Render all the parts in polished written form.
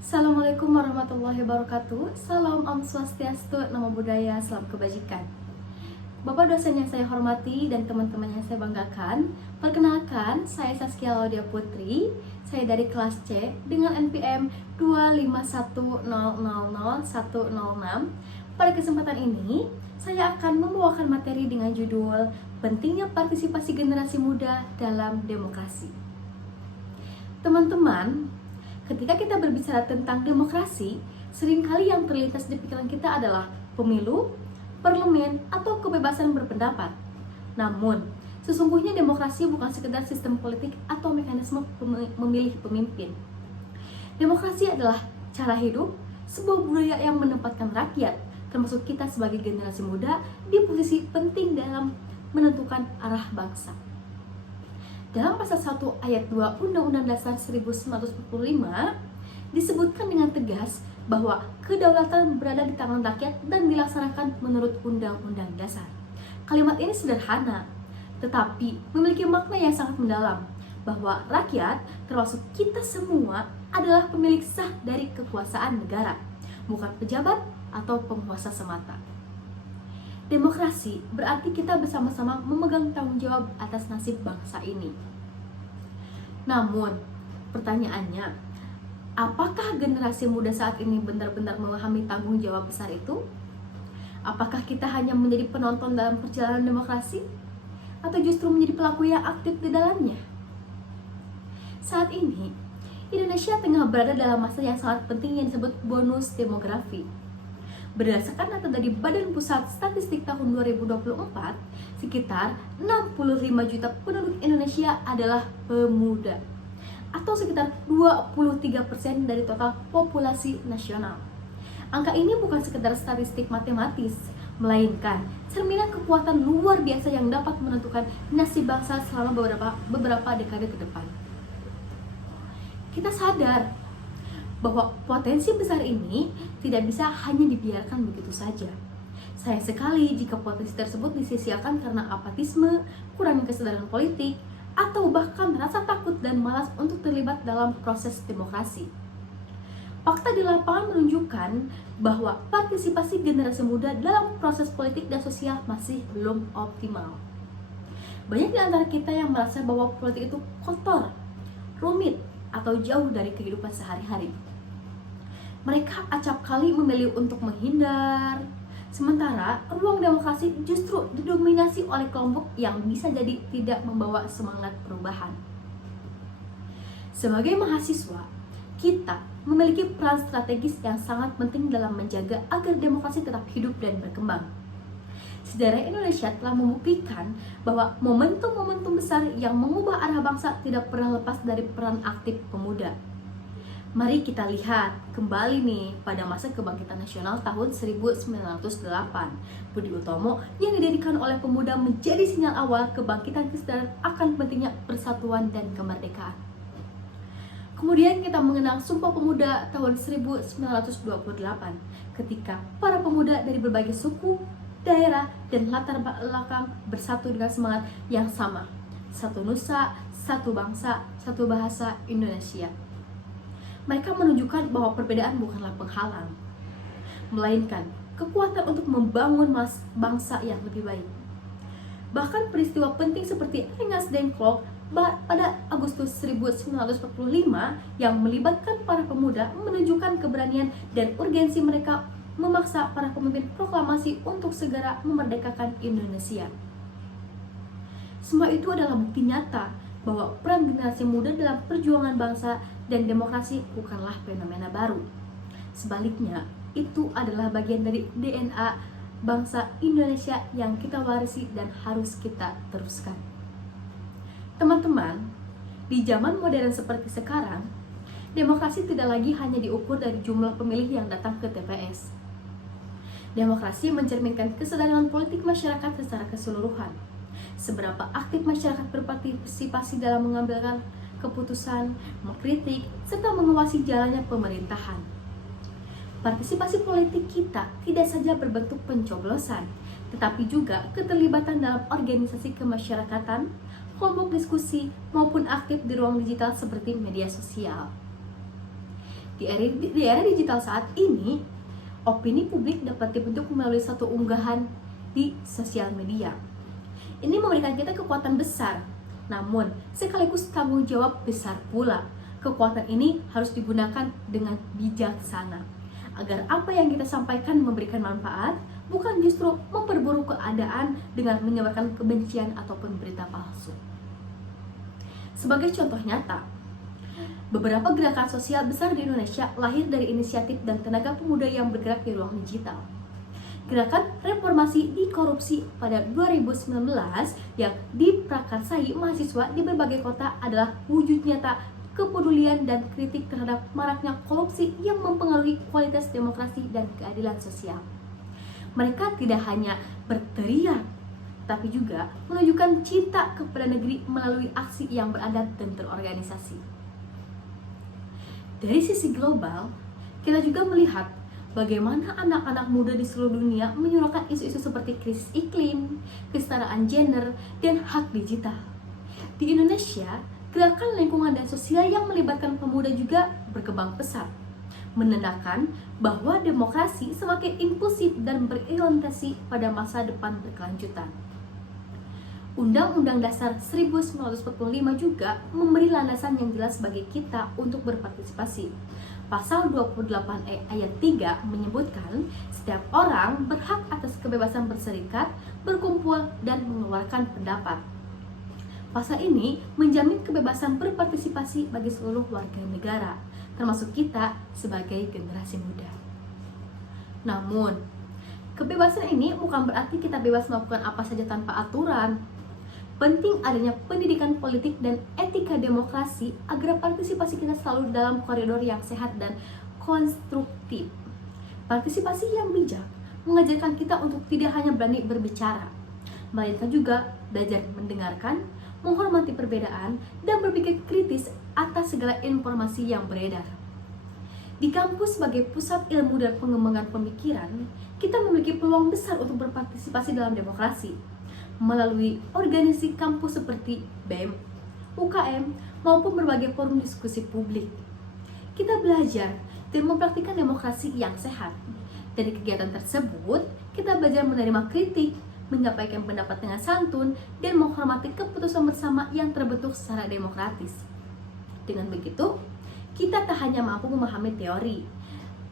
Assalamualaikum warahmatullahi wabarakatuh. Salam Om Swastiastu, Namo Buddhaya, salam kebajikan. Bapak dosen yang saya hormati dan teman-teman yang saya banggakan, perkenalkan, saya Saskia Laudia Putri. Saya dari kelas C dengan NPM 251000106. Pada kesempatan ini, saya akan membawakan materi dengan judul Pentingnya Partisipasi Generasi Muda dalam Demokrasi. Teman-teman, ketika kita berbicara tentang demokrasi, seringkali yang terlintas di pikiran kita adalah pemilu, parlemen, atau kebebasan berpendapat. Namun, sesungguhnya demokrasi bukan sekedar sistem politik atau mekanisme memilih pemimpin. Demokrasi adalah cara hidup, sebuah budaya yang menempatkan rakyat, termasuk kita sebagai generasi muda, di posisi penting dalam menentukan arah bangsa. Dalam pasal 1 ayat 2 Undang-Undang Dasar 1945 disebutkan dengan tegas bahwa kedaulatan berada di tangan rakyat dan dilaksanakan menurut Undang-Undang Dasar. Kalimat ini sederhana, tetapi memiliki makna yang sangat mendalam, bahwa rakyat, termasuk kita semua, adalah pemilik sah dari kekuasaan negara, bukan pejabat atau penguasa semata. Demokrasi berarti kita bersama-sama memegang tanggung jawab atas nasib bangsa ini. Namun, pertanyaannya, apakah generasi muda saat ini benar-benar memahami tanggung jawab besar itu? Apakah kita hanya menjadi penonton dalam perjalanan demokrasi? Atau justru menjadi pelaku yang aktif di dalamnya? Saat ini, Indonesia tengah berada dalam masa yang sangat penting yang disebut bonus demografi. Berdasarkan data dari Badan Pusat Statistik tahun 2024, sekitar 65 juta penduduk Indonesia adalah pemuda, atau sekitar 23% dari total populasi nasional. Angka ini bukan sekedar statistik matematis, melainkan cerminan kekuatan luar biasa yang dapat menentukan nasib bangsa selama beberapa dekade ke depan. Kita sadar bahwa potensi besar ini tidak bisa hanya dibiarkan begitu saja. Sayang sekali jika potensi tersebut disia-siakan karena apatisme, kurangnya kesadaran politik, atau bahkan rasa takut dan malas untuk terlibat dalam proses demokrasi. Fakta di lapangan menunjukkan bahwa partisipasi generasi muda dalam proses politik dan sosial masih belum optimal. Banyak di antara kita yang merasa bahwa politik itu kotor, rumit, atau jauh dari kehidupan sehari-hari. Mereka acap kali memilih untuk menghindar, sementara ruang demokrasi justru didominasi oleh kelompok yang bisa jadi tidak membawa semangat perubahan. Sebagai mahasiswa, kita memiliki peran strategis yang sangat penting dalam menjaga agar demokrasi tetap hidup dan berkembang. Sejarah Indonesia telah membuktikan bahwa momentum-momentum besar yang mengubah arah bangsa tidak pernah lepas dari peran aktif pemuda. Mari kita lihat kembali nih pada masa kebangkitan nasional tahun 1908. Budi Utomo yang didirikan oleh pemuda menjadi sinyal awal kebangkitan kesadaran akan pentingnya persatuan dan kemerdekaan. Kemudian kita mengenal Sumpah Pemuda tahun 1928 ketika para pemuda dari berbagai suku, daerah, dan latar belakang bersatu dengan semangat yang sama. Satu nusa, satu bangsa, satu bahasa Indonesia. Mereka menunjukkan bahwa perbedaan bukanlah penghalang, melainkan kekuatan untuk membangun bangsa yang lebih baik. Bahkan peristiwa penting seperti Rengas Dengklok pada Agustus 1945 yang melibatkan para pemuda menunjukkan keberanian dan urgensi mereka memaksa para pemimpin proklamasi untuk segera memerdekakan Indonesia. Semua itu adalah bukti nyata bahwa peran generasi muda dalam perjuangan bangsa dan demokrasi bukanlah fenomena baru. Sebaliknya, itu adalah bagian dari DNA bangsa Indonesia yang kita warisi dan harus kita teruskan. Teman-teman, di zaman modern seperti sekarang, demokrasi tidak lagi hanya diukur dari jumlah pemilih yang datang ke TPS. Demokrasi mencerminkan kesadaran politik masyarakat secara keseluruhan. Seberapa aktif masyarakat berpartisipasi dalam mengambil keputusan, mengkritik, serta mengawasi jalannya pemerintahan. Partisipasi politik kita tidak saja berbentuk pencoblosan, tetapi juga keterlibatan dalam organisasi kemasyarakatan, kelompok diskusi, maupun aktif di ruang digital seperti media sosial. Di era digital saat ini, opini publik dapat dibentuk melalui satu unggahan di sosial media. Ini memberikan kita kekuatan besar, namun sekaligus tanggung jawab besar pula. Kekuatan ini harus digunakan dengan bijaksana, agar apa yang kita sampaikan memberikan manfaat, bukan justru memperburuk keadaan dengan menyebarkan kebencian ataupun berita palsu. Sebagai contoh nyata, beberapa gerakan sosial besar di Indonesia lahir dari inisiatif dan tenaga pemuda yang bergerak di ruang digital. Gerakan reformasi di korupsi pada 2019 yang diprakarsai mahasiswa di berbagai kota adalah wujud nyata kepedulian dan kritik terhadap maraknya korupsi yang mempengaruhi kualitas demokrasi dan keadilan sosial. Mereka tidak hanya berteriak, tapi juga menunjukkan cinta kepada negeri melalui aksi yang beradab dan terorganisasi. Dari sisi global, kita juga melihat bagaimana anak-anak muda di seluruh dunia menyuarakan isu-isu seperti krisis iklim, kesetaraan gender, dan hak digital. Di Indonesia, gerakan lingkungan dan sosial yang melibatkan pemuda juga berkembang pesat, menandakan bahwa demokrasi semakin inklusif dan berorientasi pada masa depan berkelanjutan. Undang-Undang Dasar 1945 juga memberi landasan yang jelas bagi kita untuk berpartisipasi. Pasal 28E ayat 3 menyebutkan setiap orang berhak atas kebebasan berserikat, berkumpul, dan mengeluarkan pendapat. Pasal ini menjamin kebebasan berpartisipasi bagi seluruh warga negara, termasuk kita sebagai generasi muda. Namun, kebebasan ini bukan berarti kita bebas melakukan apa saja tanpa aturan. Penting adanya pendidikan politik dan etika demokrasi agar partisipasi kita selalu dalam koridor yang sehat dan konstruktif. Partisipasi yang bijak mengajarkan kita untuk tidak hanya berani berbicara, melainkan juga belajar mendengarkan, menghormati perbedaan, dan berpikir kritis atas segala informasi yang beredar. Di kampus sebagai pusat ilmu dan pengembangan pemikiran, kita memiliki peluang besar untuk berpartisipasi dalam demokrasi melalui organisasi kampus seperti BEM, UKM, maupun berbagai forum diskusi publik. Kita belajar dan mempraktikkan demokrasi yang sehat. Dari kegiatan tersebut, kita belajar menerima kritik, menyampaikan pendapat dengan santun, dan menghormati keputusan bersama yang terbentuk secara demokratis. Dengan begitu, kita tak hanya mampu memahami teori,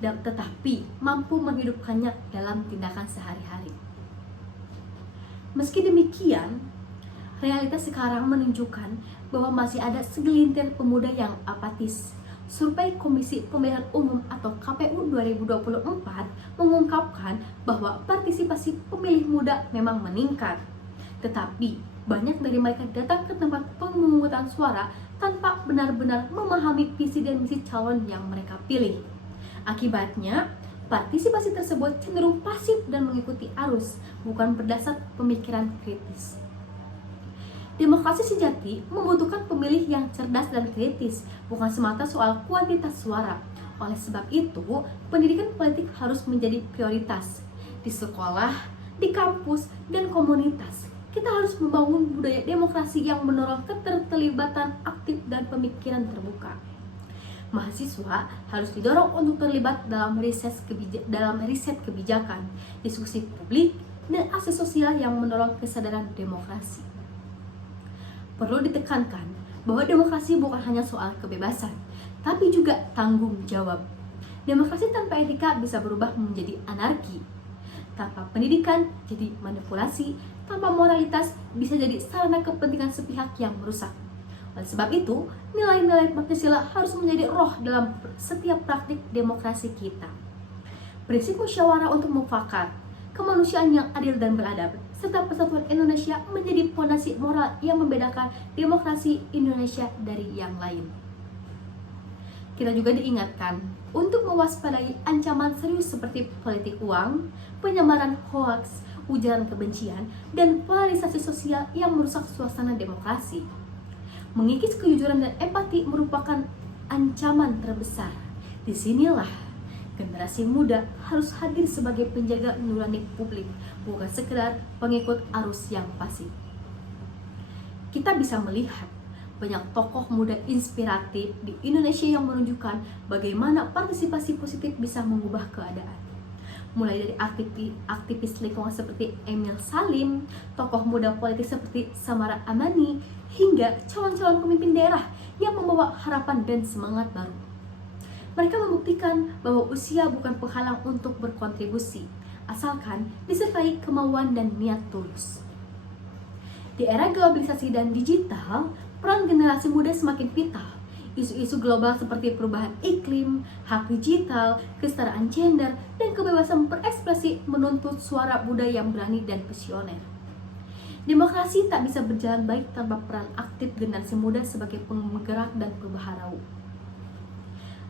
tetapi mampu menghidupkannya dalam tindakan sehari-hari. Meski demikian, realitas sekarang menunjukkan bahwa masih ada segelintir pemuda yang apatis. Survei Komisi Pemilihan Umum atau KPU 2024 mengungkapkan bahwa partisipasi pemilih muda memang meningkat. Tetapi, banyak dari mereka datang ke tempat pemungutan suara tanpa benar-benar memahami visi dan misi calon yang mereka pilih. Akibatnya, partisipasi tersebut cenderung pasif dan mengikuti arus, bukan berdasar pemikiran kritis. Demokrasi sejati membutuhkan pemilih yang cerdas dan kritis, bukan semata soal kuantitas suara. Oleh sebab itu, pendidikan politik harus menjadi prioritas. Di sekolah, di kampus, dan komunitas, kita harus membangun budaya demokrasi yang mendorong keterlibatan aktif dan pemikiran terbuka. Mahasiswa harus didorong untuk terlibat dalam riset kebijakan, diskusi publik, dan aksi sosial yang mendorong kesadaran demokrasi. Perlu ditekankan bahwa demokrasi bukan hanya soal kebebasan, tapi juga tanggung jawab. Demokrasi tanpa etika bisa berubah menjadi anarki. Tanpa pendidikan jadi manipulasi, tanpa moralitas bisa jadi sarana kepentingan sepihak yang merusak. Oleh sebab itu, nilai-nilai Pancasila harus menjadi roh dalam setiap praktik demokrasi kita. Prinsip musyawarah untuk mufakat, kemanusiaan yang adil dan beradab, serta persatuan Indonesia menjadi fondasi moral yang membedakan demokrasi Indonesia dari yang lain. Kita juga diingatkan untuk mewaspadai ancaman serius seperti politik uang, penyebaran hoaks, ujaran kebencian, dan polarisasi sosial yang merusak suasana demokrasi. Mengikis kejujuran dan empati merupakan ancaman terbesar. Disinilah generasi muda harus hadir sebagai penjaga nurani publik, bukan sekedar pengikut arus yang pasif. Kita bisa melihat banyak tokoh muda inspiratif di Indonesia yang menunjukkan bagaimana partisipasi positif bisa mengubah keadaan. Mulai dari aktivis lingkungan seperti Emil Salim, tokoh muda politik seperti Samara Amani, hingga calon-calon pemimpin daerah yang membawa harapan dan semangat baru. Mereka membuktikan bahwa usia bukan penghalang untuk berkontribusi, asalkan disertai kemauan dan niat tulus. Di era globalisasi dan digital, peran generasi muda semakin vital. Isu-isu global seperti perubahan iklim, hak digital, kesetaraan gender, dan kebebasan berekspresi menuntut suara muda yang berani dan visioner. Demokrasi tak bisa berjalan baik tanpa peran aktif generasi muda sebagai penggerak dan pembaharau.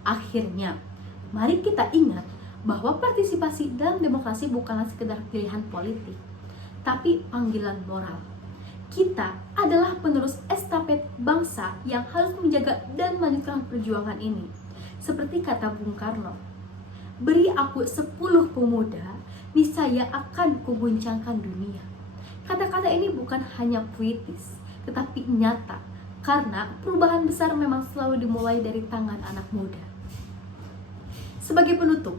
Akhirnya, mari kita ingat bahwa partisipasi dalam demokrasi bukanlah sekedar pilihan politik, tapi panggilan moral. Kita adalah penerus estafet bangsa yang harus menjaga dan melanjutkan perjuangan ini. Seperti kata Bung Karno, "Beri aku 10 pemuda, niscaya akan kuguncangkan dunia." Kata-kata ini bukan hanya puitis, tetapi nyata, karena perubahan besar memang selalu dimulai dari tangan anak muda. Sebagai penutup,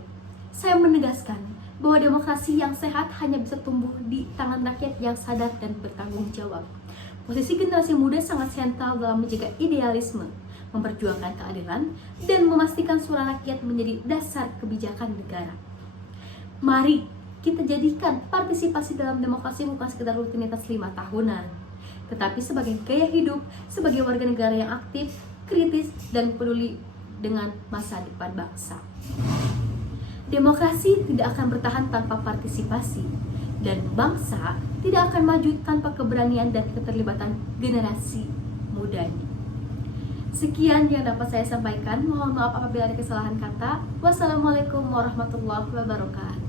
saya menegaskan bahwa demokrasi yang sehat hanya bisa tumbuh di tangan rakyat yang sadar dan bertanggung jawab. Posisi generasi muda sangat sentral dalam menjaga idealisme, memperjuangkan keadilan, dan memastikan suara rakyat menjadi dasar kebijakan negara. Mari kita jadikan partisipasi dalam demokrasi bukan sekedar rutinitas 5 tahunan, tetapi sebagai gaya hidup, sebagai warga negara yang aktif, kritis, dan peduli dengan masa depan bangsa. Demokrasi tidak akan bertahan tanpa partisipasi, dan bangsa tidak akan maju tanpa keberanian dan keterlibatan generasi mudanya. Sekian yang dapat saya sampaikan. Mohon maaf apabila ada kesalahan kata. Wassalamualaikum warahmatullahi wabarakatuh.